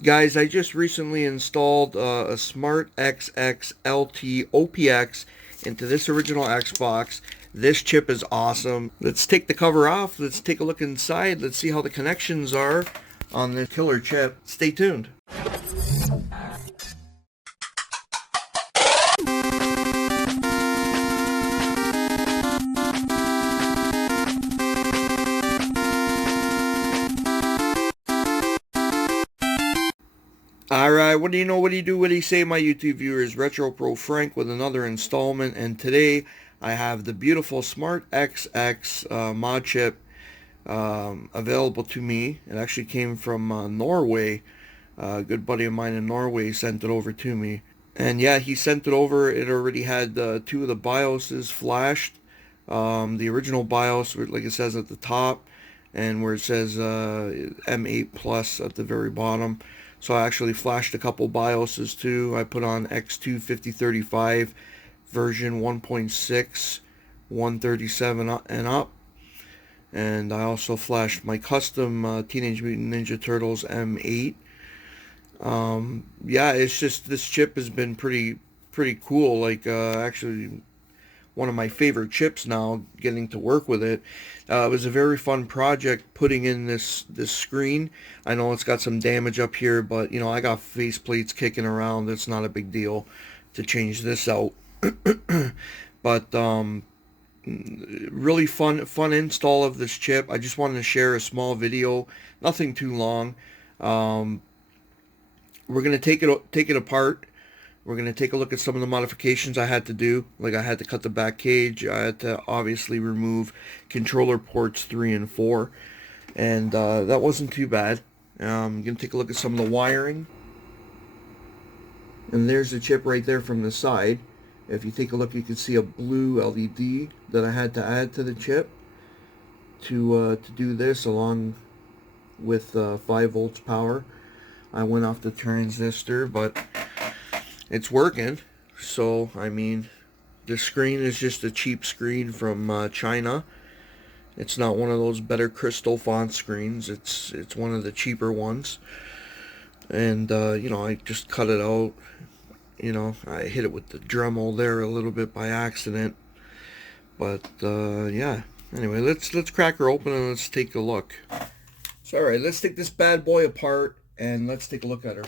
Guys, I just recently installed a SmartXX LT OPX into this original Xbox. This chip is awesome. Let's take the cover off. Let's take a look inside. Let's see how the connections are on this killer chip. Stay tuned. Alright, what do you know, what do you do, what do you say, my YouTube viewers? RetroProFrank with another installment, and today I have the beautiful SmartXX Modchip available to me. It actually came from Norway. A good buddy of mine in Norway sent it over to me. And yeah, he sent it over. It already had two of the BIOSes flashed. The original BIOS, like it says at the top, and where it says M8 Plus at the very bottom. So I actually flashed a couple BIOSes too. I put on X2 5035 version 1.6, 137 and up. And I also flashed my custom Teenage Mutant Ninja Turtles M8. Yeah, it's just this chip has been pretty cool. Like actually one of my favorite chips now, getting to work with it. It was a very fun project putting in this screen. I know it's got some damage up here, but you know, I got faceplates kicking around. It's not a big deal to change this out. But really fun install of this chip. I just wanted to share a small video, nothing too long. We're gonna take it apart. We're going to take a look at some of the modifications I had to do. Like I had to cut the back cage. I had to obviously remove controller ports 3 and 4. And that wasn't too bad. I'm going to take a look at some of the wiring. And there's the chip right there from the side. If you take a look, you can see a blue LED that I had to add to the chip to do this, along with 5 volts power. I went off the transistor, but it's working. So I mean, the screen is just a cheap screen from China. It's not one of those better crystal font screens. It's one of the cheaper ones. And you know, I just cut it out. You know, I hit it with the Dremel there a little bit by accident. But yeah. Anyway, let's crack her open and let's take a look. So alright, let's take this bad boy apart and let's take a look at her.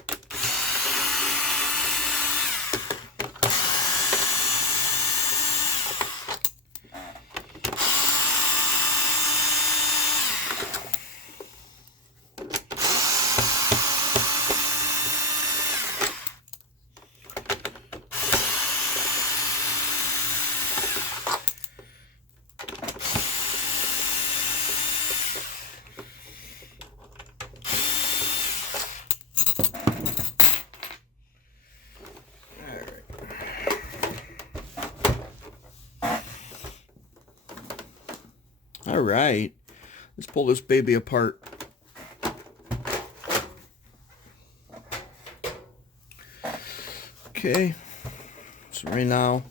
Alright, let's pull this baby apart. Okay, so right now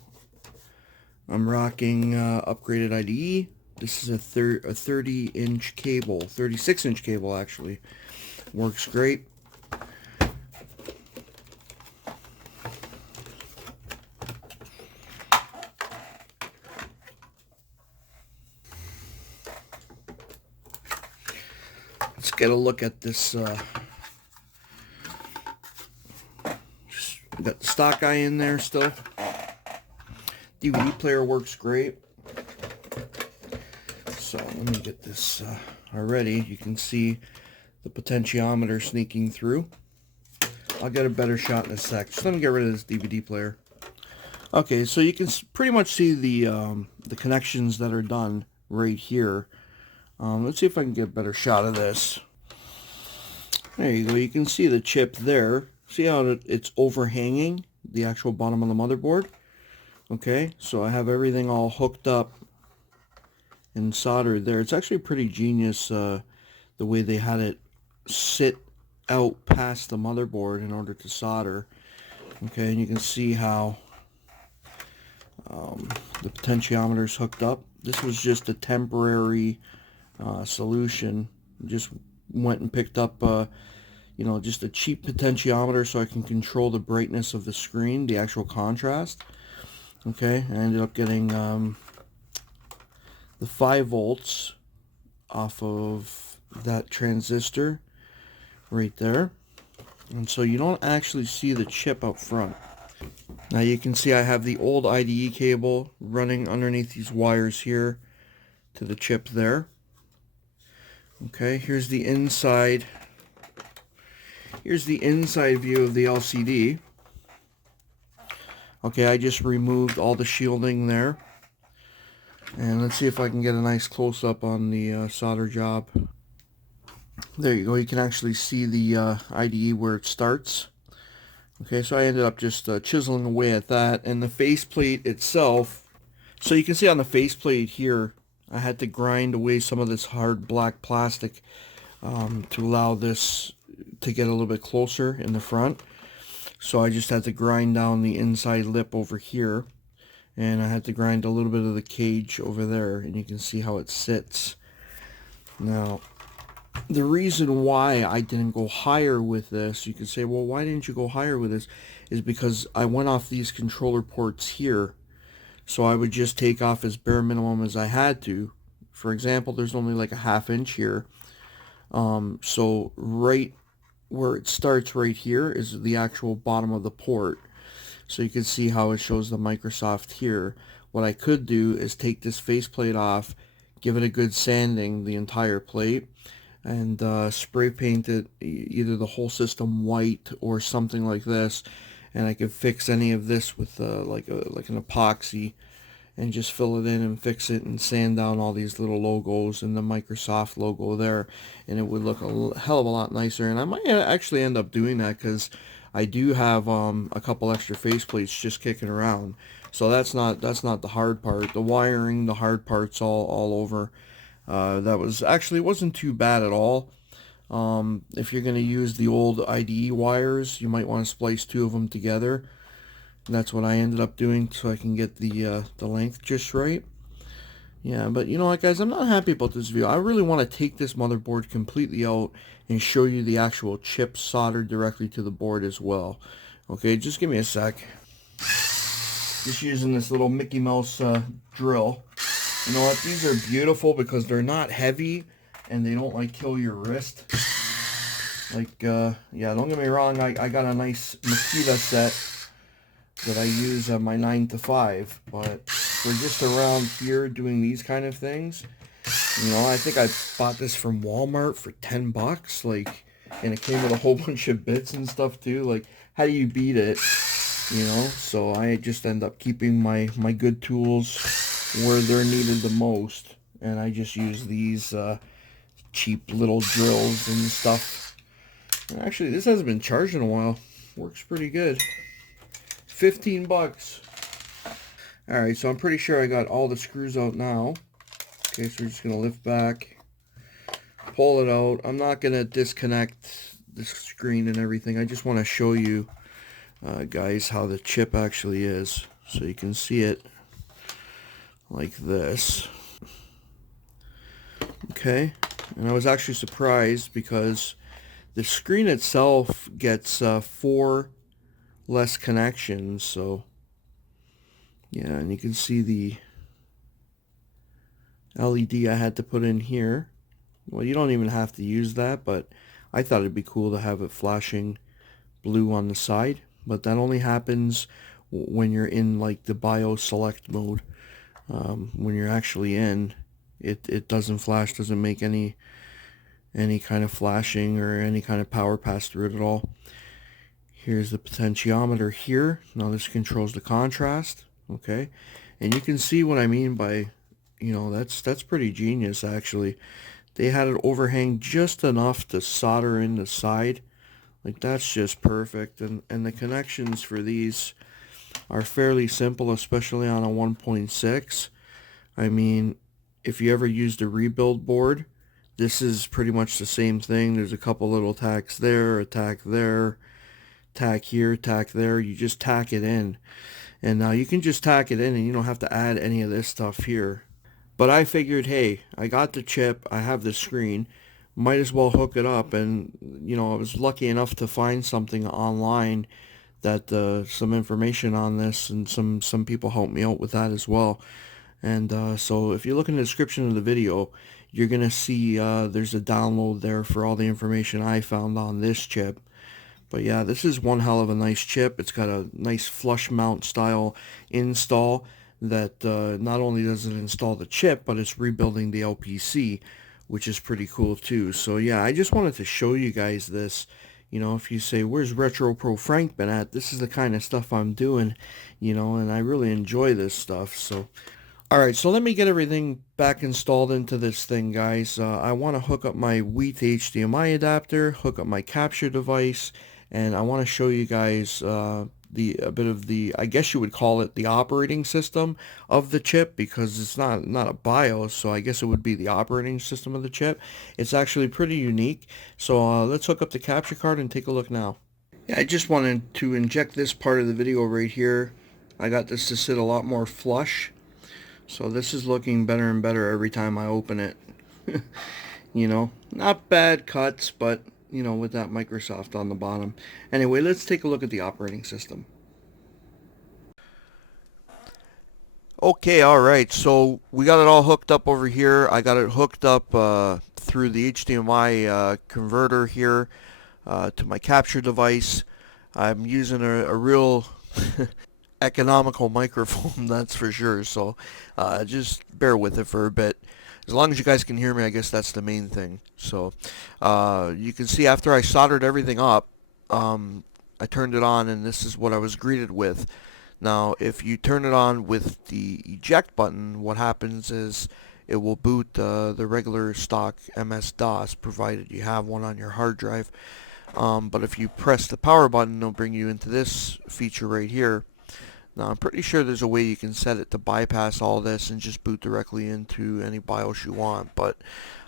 I'm rocking upgraded IDE. This is a 30-inch cable, 36-inch cable actually. Works great. Let's get a look at this. We got the stock eye in there still. DVD player works great. So let me get this already. You can see the potentiometer sneaking through. I'll get a better shot in a sec. Just let me get rid of this DVD player. Okay, so you can pretty much see the connections that are done right here. Let's see if I can get a better shot of this. There you go. You can see the chip there. See how it's overhanging the actual bottom of the motherboard? Okay, so I have everything all hooked up and soldered there. It's actually pretty genius the way they had it sit out past the motherboard in order to solder. Okay, and you can see how the potentiometer is hooked up. This was just a temporary solution. Just went and picked up you know, just a cheap potentiometer so I can control the brightness of the screen, the actual contrast. Okay, I ended up getting the 5 volts off of that transistor right there. And so you don't actually see the chip up front. Now you can see I have the old IDE cable running underneath these wires here to the chip there. Okay, here's the inside. Here's the inside view of the LCD. Okay, I just removed all the shielding there. And let's see if I can get a nice close-up on the solder job. There you go, you can actually see the IDE where it starts. Okay, so I ended up just chiseling away at that. And the faceplate itself, so you can see on the faceplate here, I had to grind away some of this hard black plastic to allow this to get a little bit closer in the front. So I just had to grind down the inside lip over here, and I had to grind a little bit of the cage over there, and you can see how it sits. Now, the reason why I didn't go higher with this, you can say, well, why didn't you go higher with this, is because I went off these controller ports here. So I would just take off as bare minimum as I had to. For example, there's only like a 1/2 inch here. So right where it starts right here is the actual bottom of the port. So you can see how it shows the Microsoft here. What I could do is take this faceplate off, give it a good sanding, the entire plate, and spray paint it, either the whole system white or something like this. And I could fix any of this with like an epoxy, and just fill it in and fix it and sand down all these little logos and the Microsoft logo there, and it would look a hell of a lot nicer. And I might actually end up doing that because I do have a couple extra faceplates just kicking around. So that's not the hard part. The wiring, the hard part's all over. That was actually wasn't too bad at all. If you're going to use the old IDE wires, you might want to splice 2 of them together. And that's what I ended up doing so I can get the length just right. Yeah, but you know what, guys, I'm not happy about this video. I really want to take this motherboard completely out and show you the actual chip soldered directly to the board as well. Okay, just give me a sec. Just using this little Mickey Mouse drill. You know what, these are beautiful because they're not heavy and they don't like kill your wrist. Like, yeah, don't get me wrong, I got a nice Makita set that I use my 9 to 5, but for just around here doing these kind of things, you know, I think I bought this from Walmart for 10 bucks, like, and it came with a whole bunch of bits and stuff too. Like, how do you beat it, you know? So I just end up keeping my good tools where they're needed the most, and I just use these cheap little drills and stuff. Actually, this hasn't been charged in a while. Works pretty good. 15 bucks. Alright, so I'm pretty sure I got all the screws out now. Okay, so we're just going to lift back, pull it out. I'm not going to disconnect the screen and everything. I just want to show you, guys, how the chip actually is. So you can see it like this. Okay, and I was actually surprised because the screen itself gets 4 less connections, so yeah, and you can see the LED I had to put in here. Well, you don't even have to use that, but I thought it'd be cool to have it flashing blue on the side, but that only happens when you're in like the BIOS select mode. When you're actually in, it doesn't flash, doesn't make any kind of flashing or any kind of power pass through it at all. Here's the potentiometer here. Now this controls the contrast, okay? And you can see what I mean by, you know, that's pretty genius actually. They had it overhang just enough to solder in the side. Like, that's just perfect. And the connections for these are fairly simple, especially on a 1.6. I mean, if you ever used a rebuild board, this is pretty much the same thing. There's a couple little tacks there, a tack there, tack here, tack there. You just tack it in, and now you can just tack it in and you don't have to add any of this stuff here. But I figured, hey, I got the chip, I have the screen, might as well hook it up. And you know, I was lucky enough to find something online that some information on this, and some people helped me out with that as well. And so if you look in the description of the video, you're gonna see there's a download there for all the information I found on this chip. But yeah, this is one hell of a nice chip. It's got a nice flush mount style install that not only does it install the chip, but it's rebuilding the LPC, which is pretty cool too. So yeah, I just wanted to show you guys this. You know, if you say, where's Retro Pro Frank been at? This is the kind of stuff I'm doing, you know, and I really enjoy this stuff. So, alright, so let me get everything back installed into this thing, guys. I want to hook up my Wii to HDMI adapter, hook up my capture device, and I want to show you guys a bit of the, I guess you would call it the operating system of the chip, because it's not a BIOS, so I guess it would be the operating system of the chip. It's actually pretty unique. So let's hook up the capture card and take a look now. Yeah, I just wanted to inject this part of the video right here. I got this to sit a lot more flush. So this is looking better and better every time I open it. You know, not bad cuts, but you know, with that Microsoft on the bottom. Anyway, let's take a look at the operating system. Okay, alright, so we got it all hooked up over here. I got it hooked up through the HDMI converter here to my capture device. I'm using a real economical microphone, that's for sure, so just bear with it for a bit. As long as you guys can hear me, I guess that's the main thing. So you can see after I soldered everything up, I turned it on, and this is what I was greeted with. Now, if you turn it on with the eject button, what happens is it will boot the regular stock MS-DOS, provided you have one on your hard drive. But if you press the power button, it'll bring you into this feature right here. Now, I'm pretty sure there's a way you can set it to bypass all this and just boot directly into any BIOS you want, but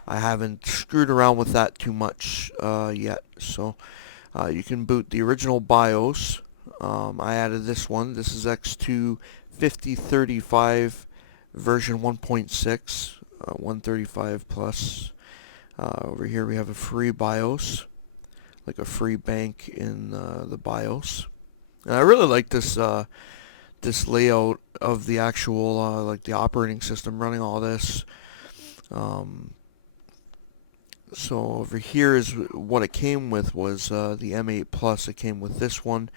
I haven't screwed around with that too much yet. So you can boot the original BIOS. I added this one. This is X2 5035 version 1.6, 135 plus. Over here we have a free BIOS, like a free bank in the BIOS. And I really like this this layout of the actual like the operating system running all this. So over here is what it came with, was the M8 Plus. It came with this one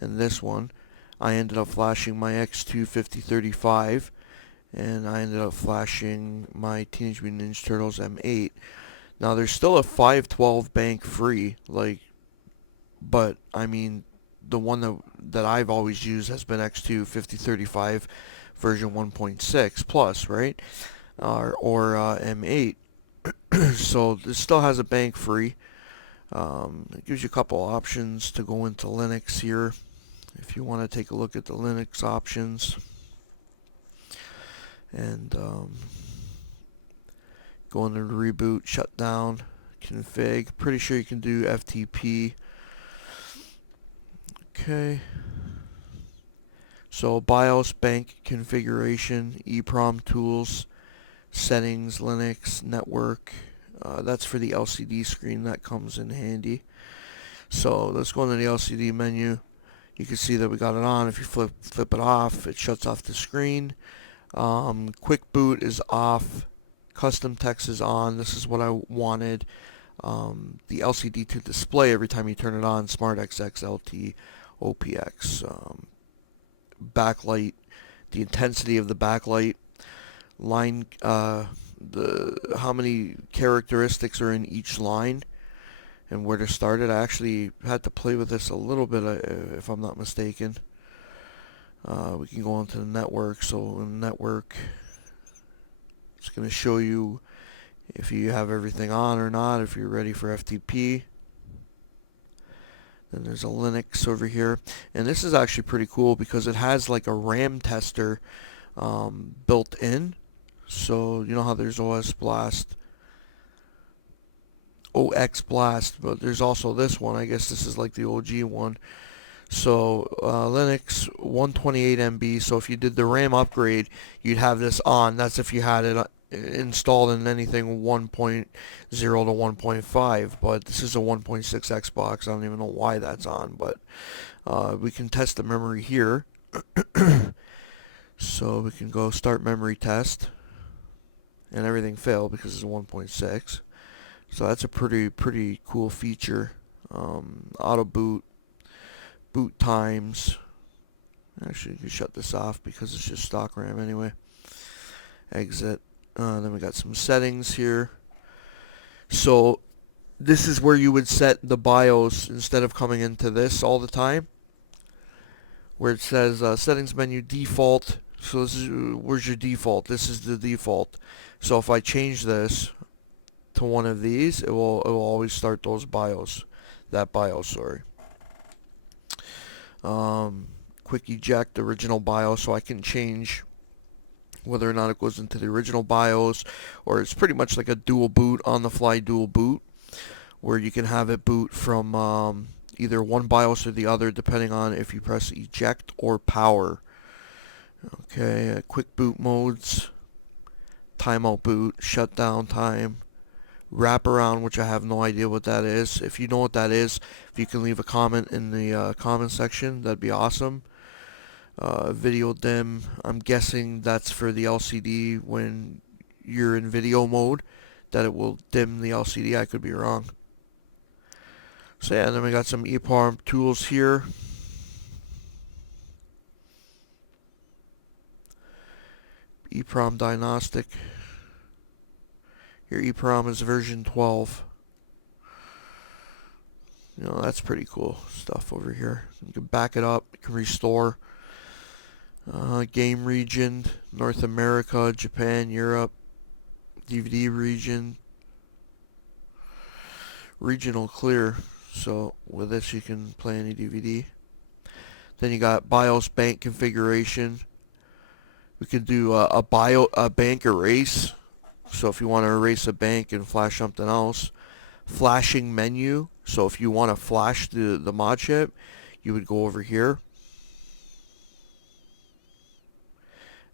and this one. I ended up flashing my X2 5035, and I ended up flashing my Teenage Mutant Ninja Turtles M8. Now there's still a 512 bank free, like, but I mean, the one that I've always used has been X2 5035 version 1.6 plus, right? Or M8. So this still has a bank free. It gives you a couple options to go into Linux here if you want to take a look at the Linux options. And go into reboot, shutdown, config. Pretty sure you can do FTP. Okay. So BIOS, bank configuration, EEPROM tools, settings, Linux, network. That's for the LCD screen. That comes in handy. So let's go into the LCD menu. You can see that we got it on. If you flip it off, it shuts off the screen. Quick boot is off. Custom text is on. This is what I wanted. The LCD to display every time you turn it on. SmartXX LT OPX. Backlight, the intensity of the backlight, line, how many characteristics are in each line, and where to start it. I actually had to play with this a little bit, if I'm not mistaken. We can go into the network. So in network, it's going to show you if you have everything on or not, if you're ready for FTP. Then there's a Linux over here, and this is actually pretty cool because it has like a RAM tester built in. So you know how there's OS Blast, OX Blast, but there's also this one. I guess this is like the OG one. So Linux 128 MB. So if you did the RAM upgrade, you'd have this on. That's if you had it installed in anything 1.0 to 1.5, but this is a 1.6 Xbox. I don't even know why that's on, but we can test the memory here. So we can go start memory test, and everything failed because it's a 1.6. So that's a pretty cool feature. Auto boot, boot times. Actually, you can shut this off because it's just stock RAM anyway. Exit. Then we got some settings here. So this is where you would set the BIOS instead of coming into this all the time, where it says settings menu default. So this is where's your default. This is the default. So if I change this to one of these, it will always start those BIOS. That BIOS, sorry. Quick eject original BIOS, so I can change whether or not it goes into the original BIOS, or it's pretty much like a dual boot, on the fly dual boot, where you can have it boot from either one BIOS or the other, depending on if you press eject or power. Okay, quick boot modes, timeout boot, shutdown time, wraparound, which I have no idea what that is. If you know what that is, if you can leave a comment in the comment section, that'd be awesome. Video dim, I'm guessing that's for the LCD when you're in video mode, that it will dim the LCD. I could be wrong. So yeah, and then we got some EEPROM tools here. EEPROM diagnostic. Your EEPROM is version 12. You know, that's pretty cool stuff over here. You can back it up, you can restore. Game region, North America, Japan, Europe, DVD region, regional clear. So with this you can play any DVD. Then you got BIOS bank configuration. We can do a bank erase. So if you want to erase a bank and flash something else. Flashing menu. So if you want to flash the Modchip, you would go over here.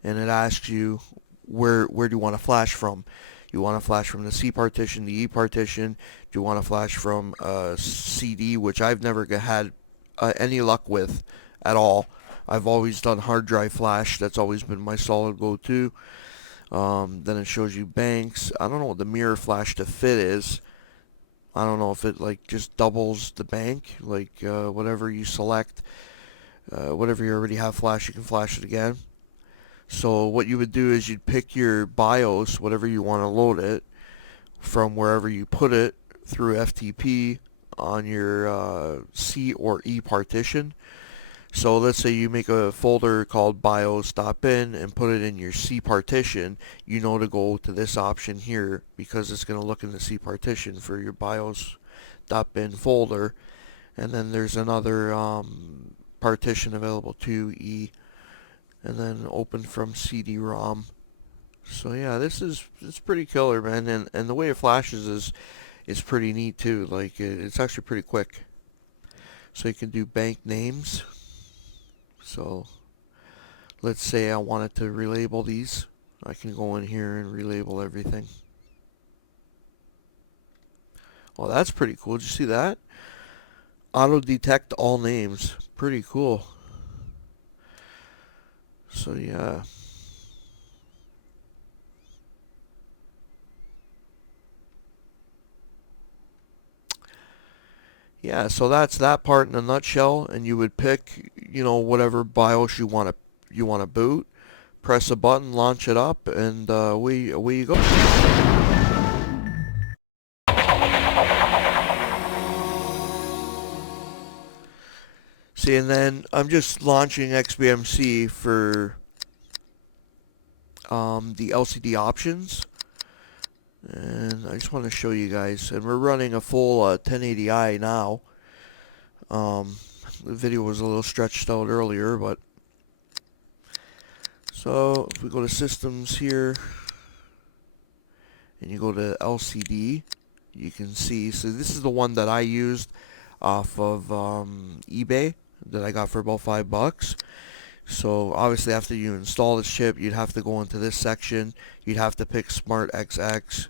And it asks you where do you want to flash from. You want to flash from the C partition, the E partition. Do you want to flash from CD, which I've never had any luck with at all. I've always done hard drive flash. That's always been my solid go-to. Then it shows you banks. I don't know what the mirror flash to fit is. I don't know if it like just doubles the bank, like whatever you select, whatever you already have flash, you can flash it again. So what you would do is you'd pick your BIOS, whatever you want to load it, from wherever you put it through FTP on your C or E partition. So let's say you make a folder called bios.bin and put it in your C partition. You know to go to this option here because it's going to look in the C partition for your bios.bin folder. And then there's another partition available to E, and then open from CD-ROM. So yeah, it's pretty killer, man. And the way it flashes is pretty neat too. Like it's actually pretty quick. So you can do bank names. So let's say I wanted to relabel these. I can go in here and relabel everything. Well, that's pretty cool. Did you see that? Auto detect all names. Pretty cool. So yeah. Yeah, so that's that part in a nutshell, and you would pick, you know, whatever BIOS you want to boot, press a button, launch it up, and away you go. See, and then I'm just launching XBMC for the LCD options, and I just want to show you guys. And we're running a full 1080i now. The video was a little stretched out earlier, but so if we go to systems here, and you go to LCD, you can see. So this is the one that I used off of eBay that I got for about $5. So obviously after you install this chip, you'd have to go into this section. You'd have to pick SmartXX.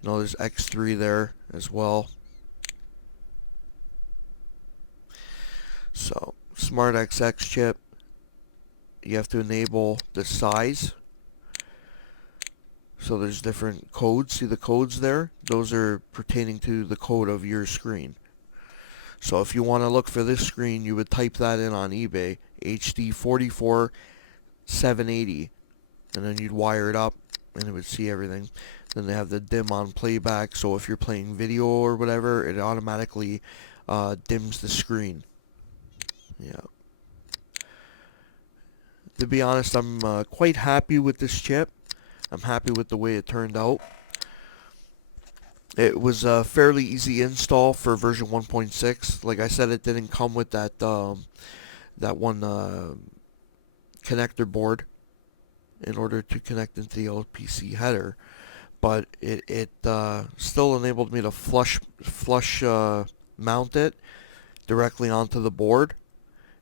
You know, there's X3 there as well. So SmartXX chip, you have to enable the size. So there's different codes. See the codes there? Those are pertaining to the code of your screen. So if you want to look for this screen, you would type that in on eBay, HD44780, and then you'd wire it up and it would see everything. Then they have the dim on playback, so if you're playing video or whatever, it automatically dims the screen. Yeah. To be honest, I'm quite happy with this chip. I'm happy with the way it turned out. It was a fairly easy install for version 1.6. Like I said, it didn't come with that one connector board in order to connect into the LPC header, but it still enabled me to flush mount it directly onto the board,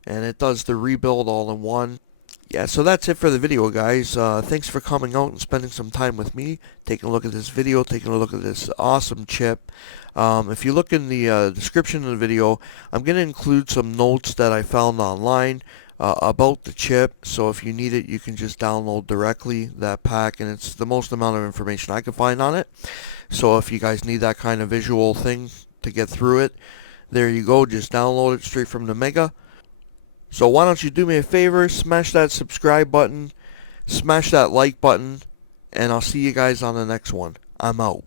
and it does the rebuild all in one. Yeah, so that's it for the video, guys. Thanks for coming out and spending some time with me, taking a look at this video, taking a look at this awesome chip. If you look in the description of the video, I'm going to include some notes that I found online about the chip. So if you need it, you can just download directly that pack, and it's the most amount of information I can find on it. So if you guys need that kind of visual thing to get through it, there you go. Just download it straight from the Mega. So why don't you do me a favor, smash that subscribe button, smash that like button, and I'll see you guys on the next one. I'm out.